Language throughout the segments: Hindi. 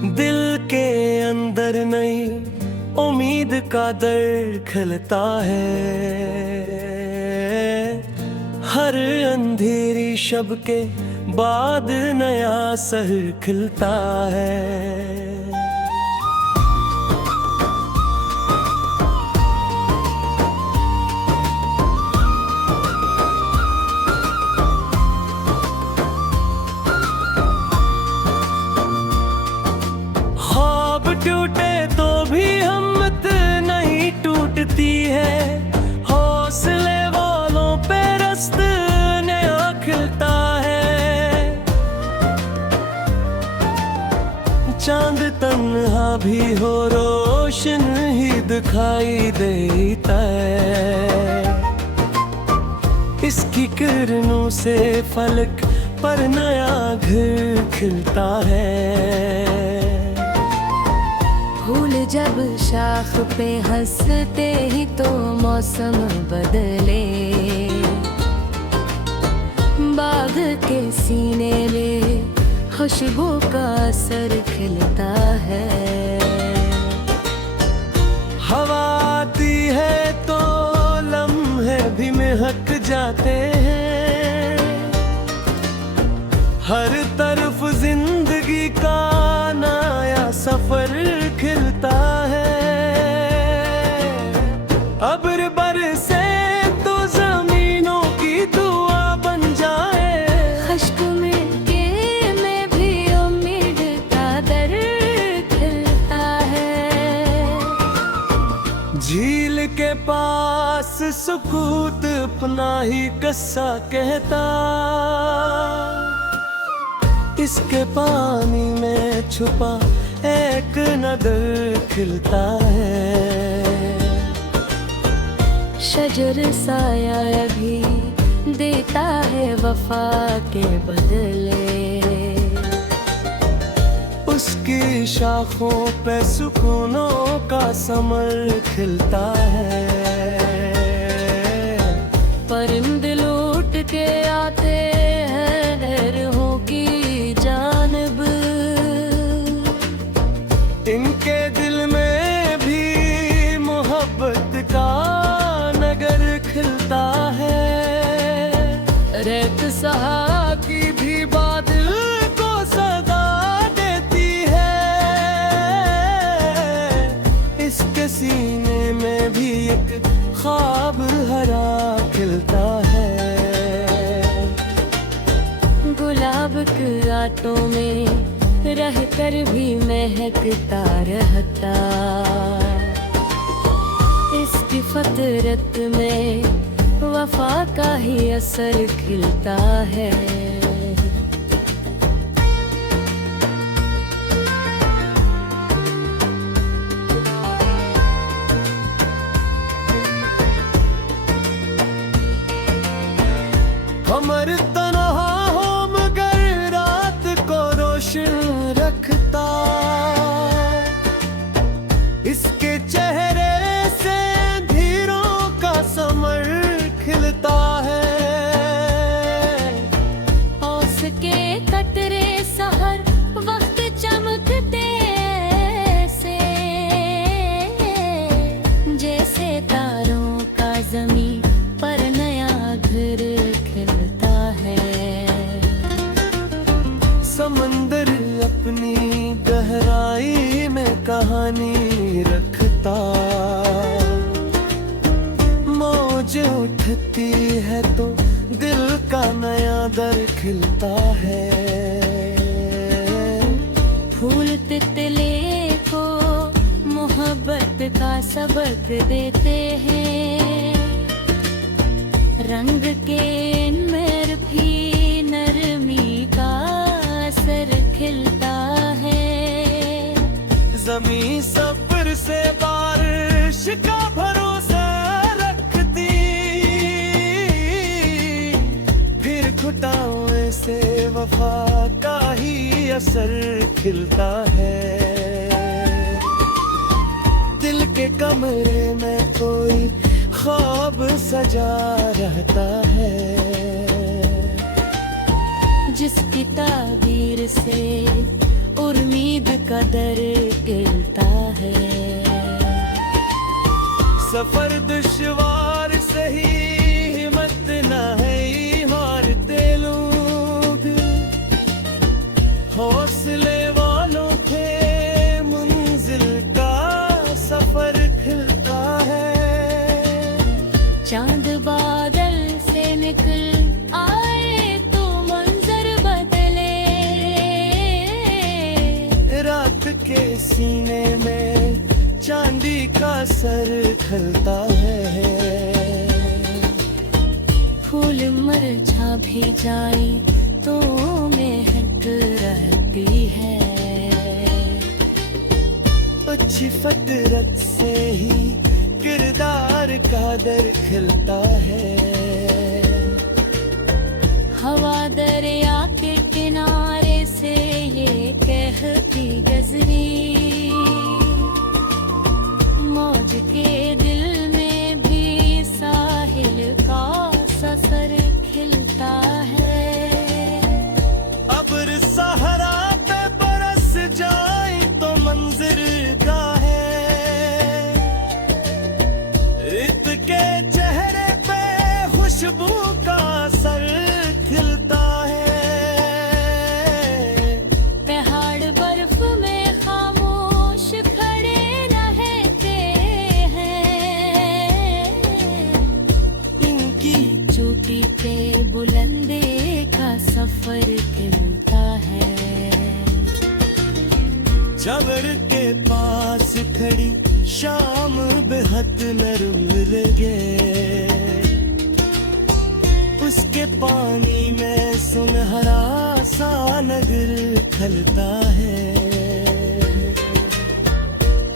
दिल के अंदर नई उम्मीद का दर खिलता है। हर अंधेरी शब के बाद नया सर खिलता है। टूटे तो भी हिम्मत नहीं टूटती है। हौसले वालों पे रास्ता नया खिलता है। चांद तन्हा भी हो रोशन ही दिखाई देता है। इसकी किरणों से फलक पर नया घर खिलता है। फूल जब शाख पे हंसते ही तो मौसम बदले। बाग के सीने में खुशबू का असर खिलता है। हवा आती है तो लम्हे भी महक जाते हैं। हर तरफ जिंदगी का नया सफर खिलता है। अब्र बरसे तो जमीनों की दुआ बन जाए। खुश्क मिट्टी में भी उम्मीद का दर खिलता है। झील के पास सुकूत अपना ही किस्सा कहता। इसके पानी में छुपा एक नदर खिलता है। शजर साया भी देता है वफा के बदले। उसकी शाखों पे सुकूनों का समर खिलता है। परिंदे लौट के आते हैं नहरों की जानब। इनके दिल में भी मोहब्बत का नगर खिलता है। रेत सहा की भी बादल को सदा देती है। इसके सीने में भी एक ख्वाब हरा खिलता है। गुलाब के आटों में रहकर भी महकता रहता। इसकी फतरत में वफा का ही असर खिलता है। हमर तनहा हो मगर रात को रोशन रखता। इसके चेहरे से धीरों का समर खिलता है। औस के कतरे सहर वक्त चमकते से। जैसे तारों का जमीन पर नया घर खिलता है। समंदर अपनी गहराई में कहानी रखता। मौज उठती है तो दिल का नया दर खिलता है। फूल तितले को मोहब्बत का सबक देते हैं। रंग के इनमें भी नरमी का असर खिलता है। जमीन सब्र से बारिश का भरोसा रखती। फिर घुटाओं से वफा का ही असर खिलता है। दिल के कमरे में कोई ख्वाब सजा रहता है। जिसकी ताबीर से उम्मीद का सफर दुश्वार सही हिम्मत न है हारते लोग, हौसले वालों थे मंजिल का सफर खिलता है। चांद बादल से निकल आए तो मंजर बदले, रात के सीने में चांदी का सर खिलता है। फूल मुरझा भी जाए तो महक रहती है, अच्छी फितरत से ही किरदार का दर खिलता है। हवा दरिया के किनारे से ये कहती गजरी, मौज के दिल में भी साहिल का सफर खिलता है। अब्र सहरा पे बरस जाए तो मंजिर का है, रित के चेहरे पे खुशबू का सर खिलता है। पहाड़ बर्फ में खामोश खड़े रहते हैं, इनकी चोटी पे बुलंदे का सफर खिलता है। जबर के पास खड़ी शाम बेहद नरम लगे, उसके पानी में सुनहरा सा नगर खलता है।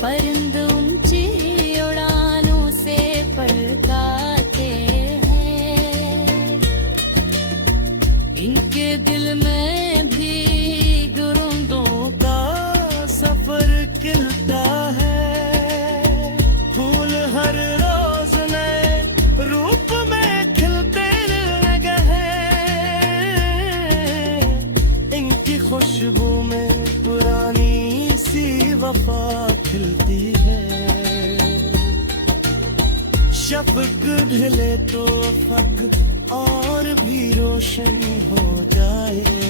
परिंद ऊंची उड़ानों से पलकाते हैं, इनके दिल में भी गुरुंदों का सफर खिलता है। फूल हर रोज नए रूप में खिलते लगे हैं, इनकी खुशबू में पुरानी सी वफा खिलती है। शफ़क़ ढले तो फक और भी रोशन हो जाए।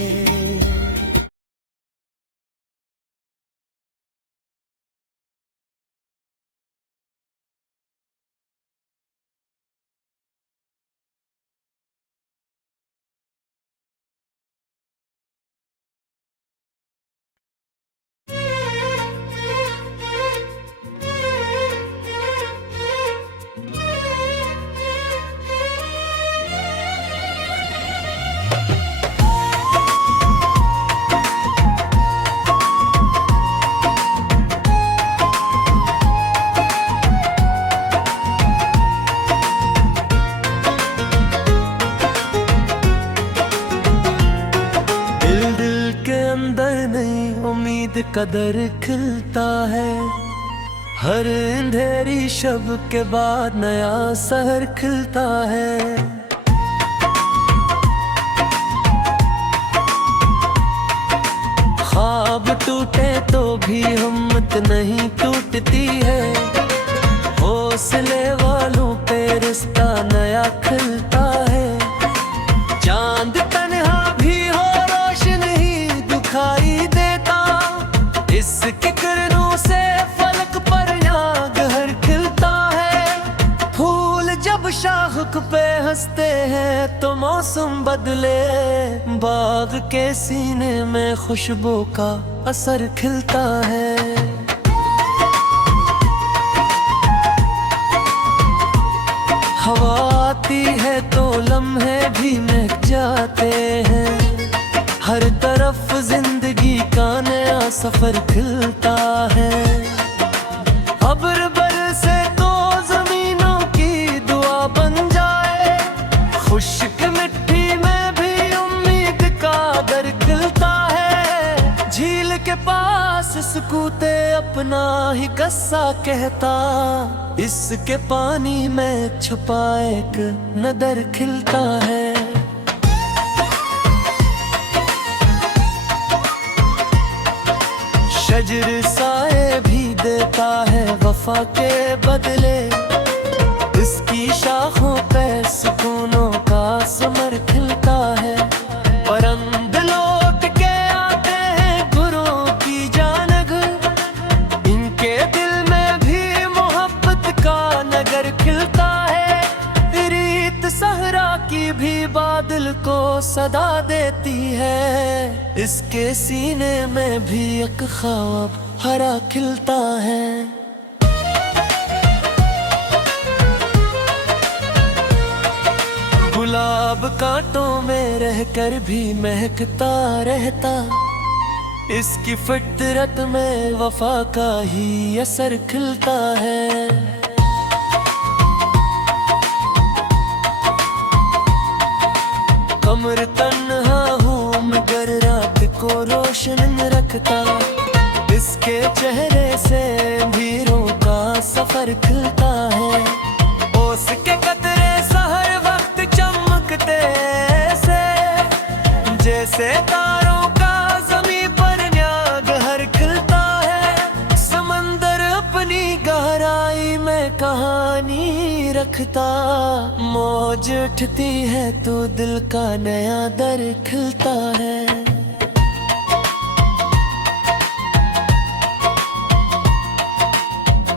उम्मीद कदर खिलता है, हर अंधेरी शब के बाद नया सहर खिलता है। ख्वाब टूटे तो भी हिम्मत नहीं टूटती है, हौसले वालों पे रिश्ता नया खिलता है। चांद तन्हा भी हो रोशन ही दिखाई देता, इसकी किरणों से फलक पर यागहर खिलता है। फूल जब शाख पे हंसते हैं तो मौसम बदले, बाग के सीने में खुशबू का असर खिलता है। हवा आती है तो लम्हे भी महक जाते हैं, हर तरफ जिंदगी का नया सफर खिलता है। अब्र बरसे तो जमीनों की दुआ बन जाए, खुश्क मिट्टी में भी उम्मीद का दर खिलता है। झील के पास सकूते अपना ही कस्सा कहता, इसके पानी में छुपा एक नदर खिलता है। शजर साए भी देता है वफा के बदले, इसके सीने में भी एक ख्वाब हरा खिलता है। गुलाब कांटों में रहकर भी महकता रहता, इसकी फितरत में वफा का ही असर खिलता है। कमर तन्हा हूँ मगर रात को रोशन रखता, इसके चेहरे से भीरों का सफर खिलता है। ओस के कतरे सहर वक्त चमकते से, जैसे तारों का जमीन पर न्यागहर खिलता है। समंदर अपनी गहराई में कहानी रखता, मौज उठती है तो दिल का नया दर खिलता है।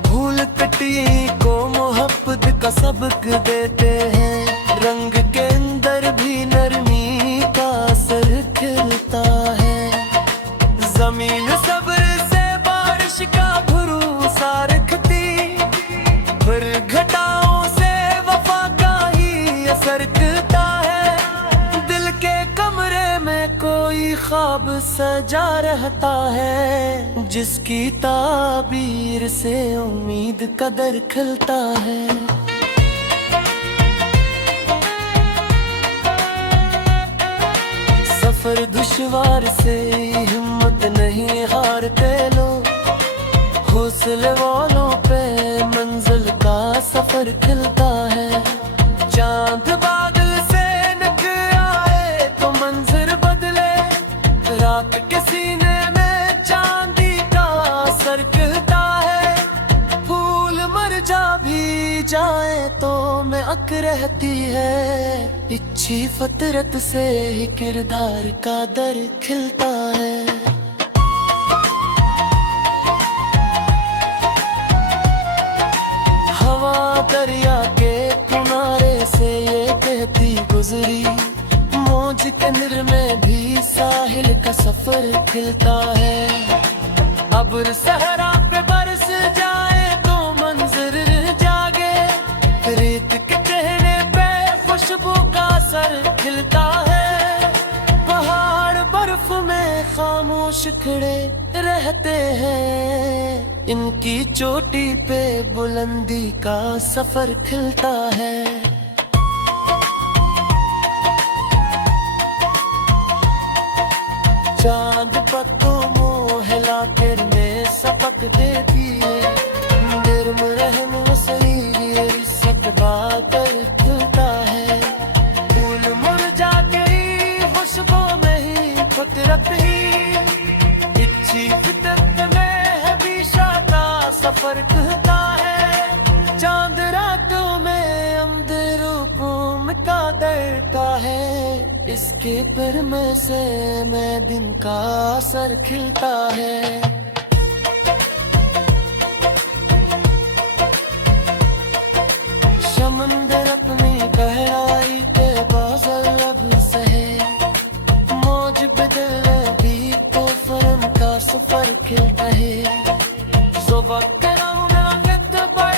फूल कटी को मोहब्बत का सबक देते हैं, रंग के अंदर भी नरमी का असर खिलता है। जमीन सब्र से बारिश का भरोसा रखती, फिर घटाओं से वफा का ही असर खिलता है। दिल के कमरे में कोई ख्वाब सजा रहता है, जिसकी ताबीर से उम्मीद का दर खिलता है। सफर दुश्वार से हिम्मत नहीं हारते लोग, हौसले वालों पे मंजिल का सफर खिलता है। चांद बादल से निकल आए तो मंजर बदले, रात के सीने में चांदी का असर खिलता है। फूल मर जा भी जाए तो महक रहती है, इच्छी फितरत से ही किरदार का दर खिलता है। हवा दरिया के किनारे से ये कहती गुजरी, मौज के निर में भी साहिल का सफर खिलता है। अब्र सहरा पे बरस जाए तो मंजर जागे, रेत के कहने पे खुशबू का असर खिलता है। पहाड़ बर्फ में खामोश खड़े रहते हैं, इनकी चोटी पे बुलंदी का सफर खिलता है। चांद पत्तों मोह हिला कर में सबक देती है, निर्म रहम सही ये सब बादल खिलता है। फूल मुरझा गई खुशबू में ही फितरत ही, इच्छी फितरत में हमेशा का सफर कहता है। चांद रातों में अमद रूपों का दरता है, इसके पर में से मैं दिन का असर खिलता है। समंदर अपनी गहराई के बादल अब सहे, मौज बदले भी तो फरम का सफर खिलता है। जो वक्त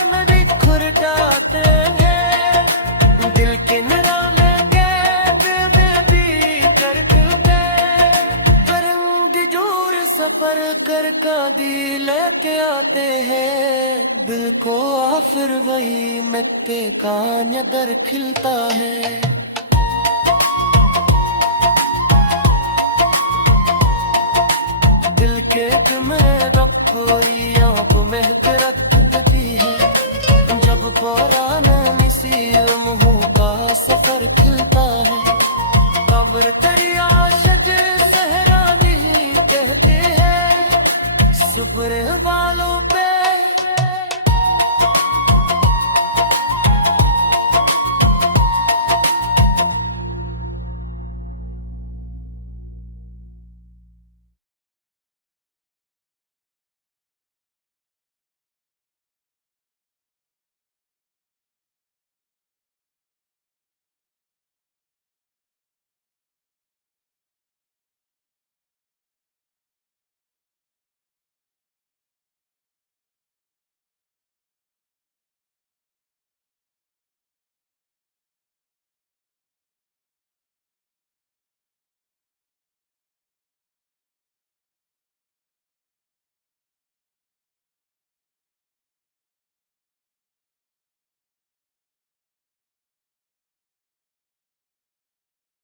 में भी खुर जाते हैं, दिल के निराले सफर कर का दिल लेके आते हैं, दिल को आखिर वही मक्के का नदर खिलता है। दिल के में रब कोई आप महक रखती है, जब पुराना नसीब मुँह का सफर खिलता है। कब्र दरिया शजर सहरा नहीं कहते हैं, सुपरे वालों पे